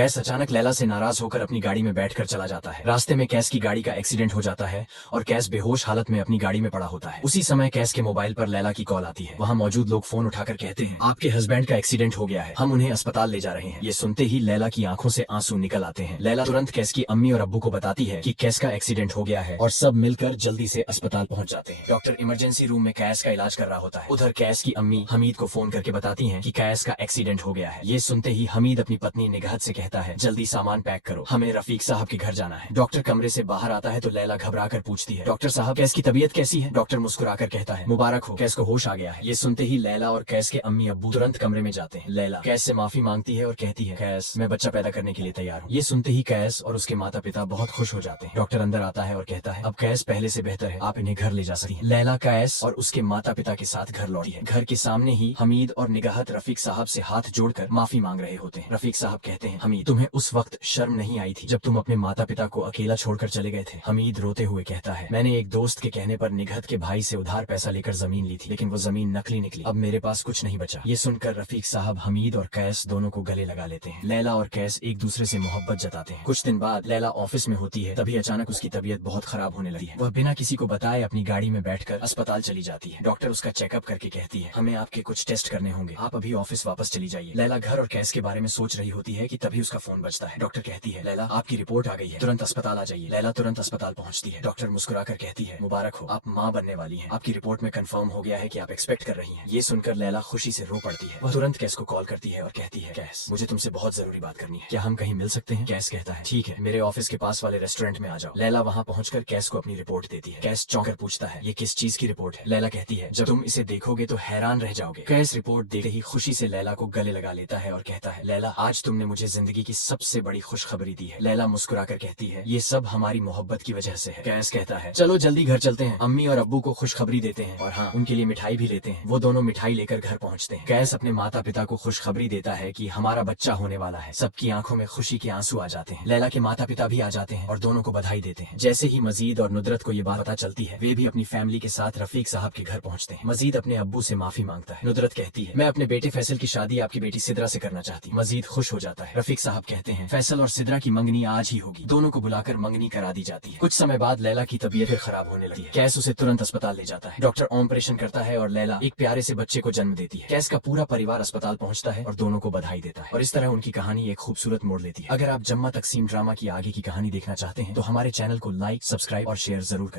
कैस अचानक लैला से नाराज होकर अपनी गाड़ी में बैठकर चला जाता है। रास्ते में कैस की गाड़ी का एक्सीडेंट हो जाता है और कैस बेहोश हालत में अपनी गाड़ी में पड़ा होता है। उसी समय कैस के मोबाइल पर लैला की कॉल आती है। वहाँ मौजूद लोग फोन उठाकर कहते हैं, आपके हस्बैंड का एक्सीडेंट हो गया है, हम उन्हें अस्पताल ले जा रहे हैं। ये सुनते ही लैला की आंखों से आंसू निकल आते हैं। लैला तुरंत कैस की अम्मी और अब्बू को बताती है कि कैस का एक्सीडेंट हो गया है और सब मिलकर जल्दी से अस्पताल पहुंच जाते हैं। डॉक्टर इमरजेंसी रूम में कैस का इलाज कर रहा होता है। उधर कैस की अम्मी हमीद को फोन करके बताती है कि कैस का एक्सीडेंट हो गया है। ये सुनते ही हमीद अपनी पत्नी निगहत से कहता है, जल्दी सामान पैक करो, हमें रफीक साहब के घर जाना है। डॉक्टर कमरे से बाहर आता है तो लैला घबरा कर पूछती है, डॉक्टर साहब कैस की तबीयत कैसी है? डॉक्टर मुस्कुराकर कहता है, मुबारक हो, कैस को होश आ गया है। ये सुनते ही लैला और कैस के अम्मी अब्बू तुरंत कमरे में जाते हैं। लैला कैस से माफी मांगती है और कहती है, कैस मैं बच्चा पैदा करने के लिए तैयार हूँ। ये सुनते ही कैस और उसके माता पिता बहुत खुश हो जाते हैं। डॉक्टर अंदर आता है और कहता है, अब कैस पहले से बेहतर है, आप इन्हें घर ले जा सकती हैं। लैला कैस और उसके माता पिता के साथ घर लौटी है। घर के सामने ही हमीद और निगाहत रफीक साहब से हाथ जोड़कर माफी मांग रहे होते हैं। रफीक साहब कहते हैं, हमीद तुम्हें उस वक्त शर्म नहीं आई थी जब तुम अपने माता पिता को अकेला छोड़कर चले गए थे? हमीद रोते हुए कहता है, मैंने एक दोस्त के कहने पर निगहत के भाई से उधार पैसा लेकर जमीन ली थी, लेकिन वो जमीन नकली निकली, अब मेरे पास कुछ नहीं बचा। ये सुनकर रफीक साहब हमीद और कैस दोनों को गले लगा लेते हैं। लैला और कैस एक दूसरे से मोहब्बत जताते हैं। कुछ दिन बाद लैला ऑफिस में होती है, तभी अचानक उसकी तबीयत बहुत खराब होने लगी है। वह बिना किसी को बताए अपनी गाड़ी में बैठकर अस्पताल चली जाती है। डॉक्टर उसका चेकअप करके कहती है, हमें आपके कुछ टेस्ट करने होंगे, आप अभी ऑफिस वापस चली जाइए। लैला घर और कैस के बारे में सोच रही होती है कि तभी उसका फोन बजता है। डॉक्टर कहती है, लैला आपकी रिपोर्ट आ गई है, तुरंत अस्पताल आ जाइए। लैला तुरंत अस्पताल पहुंचती है। डॉक्टर मुस्कुराकर कहती है, मुबारक हो, आप माँ बनने वाली हैं, आपकी रिपोर्ट में कंफर्म हो गया है कि आप एक्सपेक्ट कर रही हैं। ये सुनकर लैला खुशी से रो पड़ती है। वह तुरंत कैस को कॉल करती है और कहती है, कैस मुझे तुमसे बहुत जरूरी बात करनी है, क्या हम कहीं मिल सकते हैं? कैस कहता है, ठीक है, मेरे ऑफिस के पास वाले रेस्टोरेंट में आ जाओ। लैला वहाँ पहुंचकर कैस को अपनी रिपोर्ट देती है। कैस चौंक कर पूछता है, ये किस चीज की रिपोर्ट है? लैला कहती है, जब तुम इसे देखोगे तो हैरान रह जाओगे। कैस रिपोर्ट देखते ही खुशी से लैला को गले लगा लेता है और कहता है, लैला आज तुमने मुझे जिंदगी की सबसे बड़ी खुशखबरी दी है। लैला मुस्कुराकर कहती है, ये सब हमारी मोहब्बत की वजह से है। कैस कहता है, चलो जल्दी घर चलते हैं, अम्मी और अब्बू को खुशखबरी देते हैं और हाँ, उनके लिए मिठाई भी लेते हैं। वो दोनों मिठाई लेकर घर पहुंचते हैं। कैस अपने माता पिता को खुशखबरी देता है कि हमारा बच्चा होने वाला है। सबकी आंखों में खुशी के आंसू आ जाते हैं। लैला के माता पिता भी आ जाते हैं और दोनों को बधाई देते हैं। जैसे ही मजीद और नुदरत को ये बात पता चलती है, वे भी अपनी फैमिली के साथ रफीक साहब के घर पहुंचते हैं। मजीद अपने अब्बू से माफी मांगता है। नुदरत कहती है, मैं अपने बेटे फैसल की शादी आपकी बेटी सिद्रा से करना चाहती हूँ। मजीद खुश हो जाता है। रफीक साहब कहते हैं, फैसल और सिद्रा की मंगनी आज ही होगी। दोनों को बुलाकर मंगनी करा दी जाती है। कुछ समय बाद लैला की तबीयत फिर खराब होने लगती है। कैस उसे तुरंत अस्पताल ले जाता है। डॉक्टर ऑपरेशन करता है और लैला एक प्यारे से बच्चे को जन्म देती है। कैस का पूरा परिवार अस्पताल पहुंचता है और दोनों को बधाई देता है और इस तरह उनकी कहानी एक खूबसूरत मोड़ लेती है। अगर आप जम्मा तकसीम ड्रामा की आगे की कहानी देखना चाहते हैं तो हमारे चैनल को लाइक, सब्सक्राइब और शेयर जरूर करें।